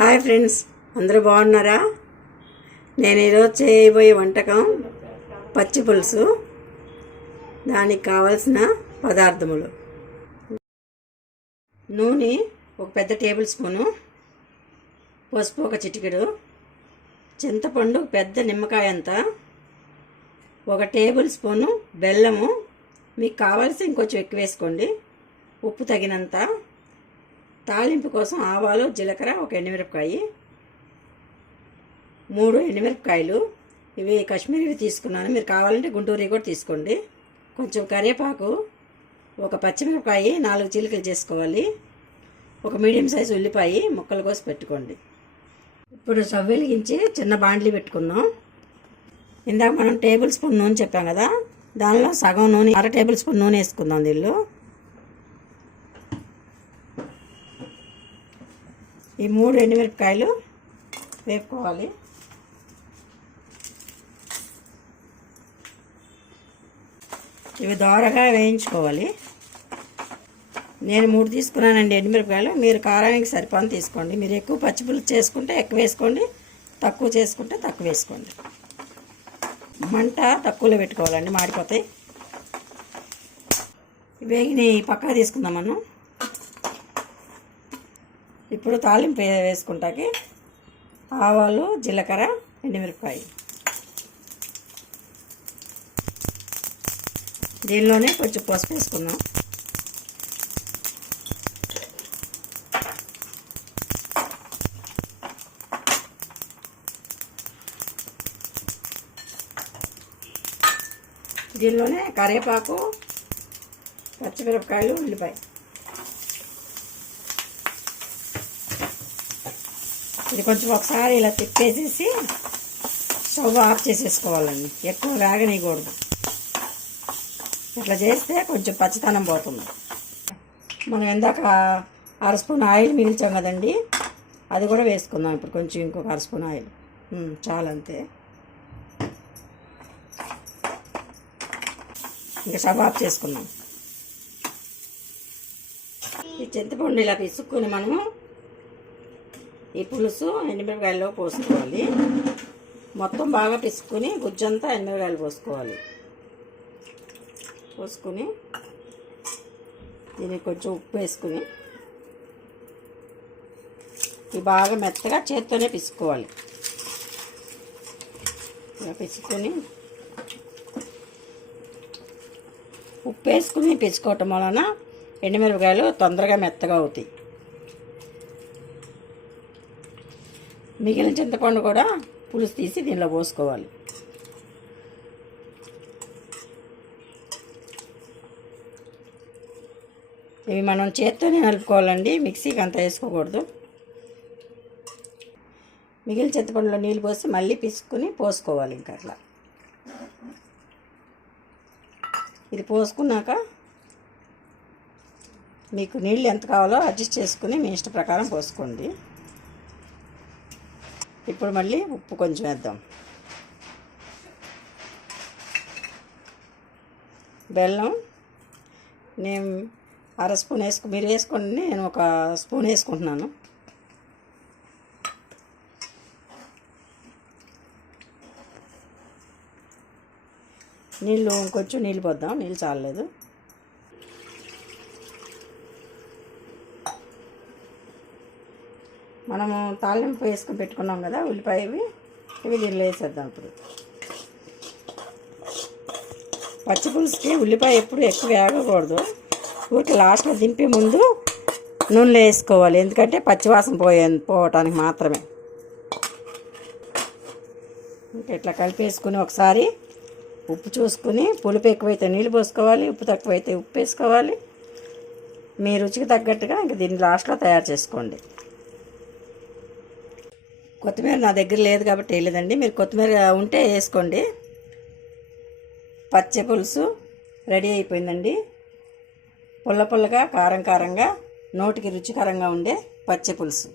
Hi friends, అందరూ బాగున్నారా? నేను ఈరోజు చేయబోయే వంటకం పచ్చి పులుసు. దానికి కావలసిన పదార్థములు: నూనె ఒక పెద్ద టేబుల్ స్పూను, పసుపు ఒక చిటికెడు, చింతపండు పెద్ద నిమ్మకాయ అంత, ఒక టేబుల్ స్పూను బెల్లము, మీకు కావాల్సి ఇంకొంచెం ఎక్కువ వేసుకోండి, ఉప్పు తగినంత, తాలింపు కోసం ఆవాలు, జీలకర్ర, ఒక ఎండుమిరపకాయ, 3 ఎండుమిరపకాయలు, ఇవి కాశ్మీరీవి తీసుకున్నాను, మీరు కావాలంటే గుంటూరు కూడా తీసుకోండి, కొంచెం కరివేపాకు, ఒక పచ్చిమిరపకాయ 4 చీలికలు చేసుకోవాలి, ఒక మీడియం సైజు ఉల్లిపాయ ముక్కలు కోసి పెట్టుకోండి. ఇప్పుడు స్టవ్ వెలిగించి చిన్న బాండ్లీ పెట్టుకుందాం. ఇందాక మనం టేబుల్ స్పూన్ నూనె చెప్పాం కదా, దానిలో సగం నూనె, 1/2 టేబుల్ స్పూన్ నూనె వేసుకుందాం. దీనిలో ఈ 3 ఎండుమిరపకాయలు వేపుకోవాలి. ఇవి దోరగా వేయించుకోవాలి. నేను 3 తీసుకున్నానండి ఎండుమిరపకాయలు. మీరు కారానికి సరిపోని తీసుకోండి. మీరు ఎక్కువ పచ్చిపులుసు చేసుకుంటే ఎక్కువ వేసుకోండి, తక్కువ చేసుకుంటే తక్కువ వేసుకోండి. మంట తక్కువలో పెట్టుకోవాలండి, మాడిపోతాయి. వేగిని పక్కగా తీసుకుందాం మనం. ఇప్పుడు తాలింపు వేసుకుంటాకి ఆవాలు, జీలకర్ర, ఎండుమిరపకాయ, దీనిలోనే కొంచెం పసుపు వేసుకుందాం. దీనిలోనే కరివేపాకు, పచ్చిమిరపకాయలు, ఉల్లిపాయ. ఇది కొంచెం ఒకసారి ఇలా తిప్పేసేసి స్టవ్ ఆఫ్ చేసేసుకోవాలండి. ఎక్కువ వేగనీయకూడదు. ఇట్లా చేస్తే కొంచెం పచ్చితనం పోతుంది. మనం ఇందాక 1/2 స్పూన్ ఆయిల్ మిగిల్చాం కదండి, అది కూడా వేసుకుందాం. ఇప్పుడు కొంచెం ఇంకొక 1/2 స్పూన్ ఆయిల్ చాలంతే. ఇంకా స్టవ్ ఆఫ్ చేసుకున్నాం. ఈ చింతపండు ఇలా పిసుక్కుని మనము ఈ పులుసు ఎండుమిరపకాయల్లో పోసుకోవాలి. మొత్తం బాగా పిసుక్కుని గుజ్జంతా ఎండుమిరపకాయలు పోసుకోవాలి. పోసుకుని దీనికి కొంచెం ఉప్పు వేసుకుని ఇవి బాగా మెత్తగా చేత్తోనే పిసుకోవాలి. ఇలా పిసుకొని ఉప్పు వేసుకుని పిసుకోవటం వలన ఎండుమిరపకాయలు తొందరగా మెత్తగా అవుతాయి. మిగిలిన చింతపండు కూడా పులుసు తీసి దీనిలో పోసుకోవాలి. ఇవి మనం చేత్తోనే నలుపుకోవాలండి, మిక్సీకి అంతా వేసుకోకూడదు. మిగిలిన చింతపండులో నీళ్ళు పోసి మళ్ళీ పిసుకుని పోసుకోవాలి. ఇంకా అట్లా ఇది పోసుకున్నాక మీకు నీళ్ళు ఎంత కావాలో అడ్జస్ట్ చేసుకుని మీ ఇష్ట ప్రకారం పోసుకోండి. ఇప్పుడు మళ్ళీ ఉప్పు కొంచెం వేద్దాం. బెల్లం నేను 1/2 స్పూన్ మీరు వేసుకోండి, నేను 1 స్పూన్ వేసుకుంటున్నాను. నీళ్ళు ఇంకొంచెం నీళ్ళు పోద్దాం, నీళ్ళు చాలలేదు. మనము తాలింపు వేసుకుని పెట్టుకున్నాం కదా ఉల్లిపాయ, ఇవి దీనిలో వేసేద్దాం. ఇప్పుడు పచ్చి పులుసుకి ఉల్లిపాయ ఎప్పుడు ఎక్కువ వేగకూడదు. ఊరికి లాస్ట్లో దింపే ముందు నూనెలో వేసుకోవాలి, ఎందుకంటే పచ్చివాసన పోవటానికి మాత్రమే. ఇంకా ఇట్లా కలిపేసుకుని ఒకసారి ఉప్పు చూసుకుని, పులుపు ఎక్కువైతే నీళ్ళు పోసుకోవాలి, ఉప్పు తక్కువైతే ఉప్పు వేసుకోవాలి. మీ రుచికి తగ్గట్టుగా ఇంకా దీన్ని లాస్ట్లో తయారు చేసుకోండి. కొత్తిమీర నా దగ్గర లేదు కాబట్టి వేయలేదండి, మీరు కొత్తిమీర ఉంటే వేసుకోండి. పచ్చి పులుసు రెడీ అయిపోయిందండి. పుల్ల పుల్లగా, కారం కారంగా, నోటికి రుచికరంగా ఉండే పచ్చి పులుసు.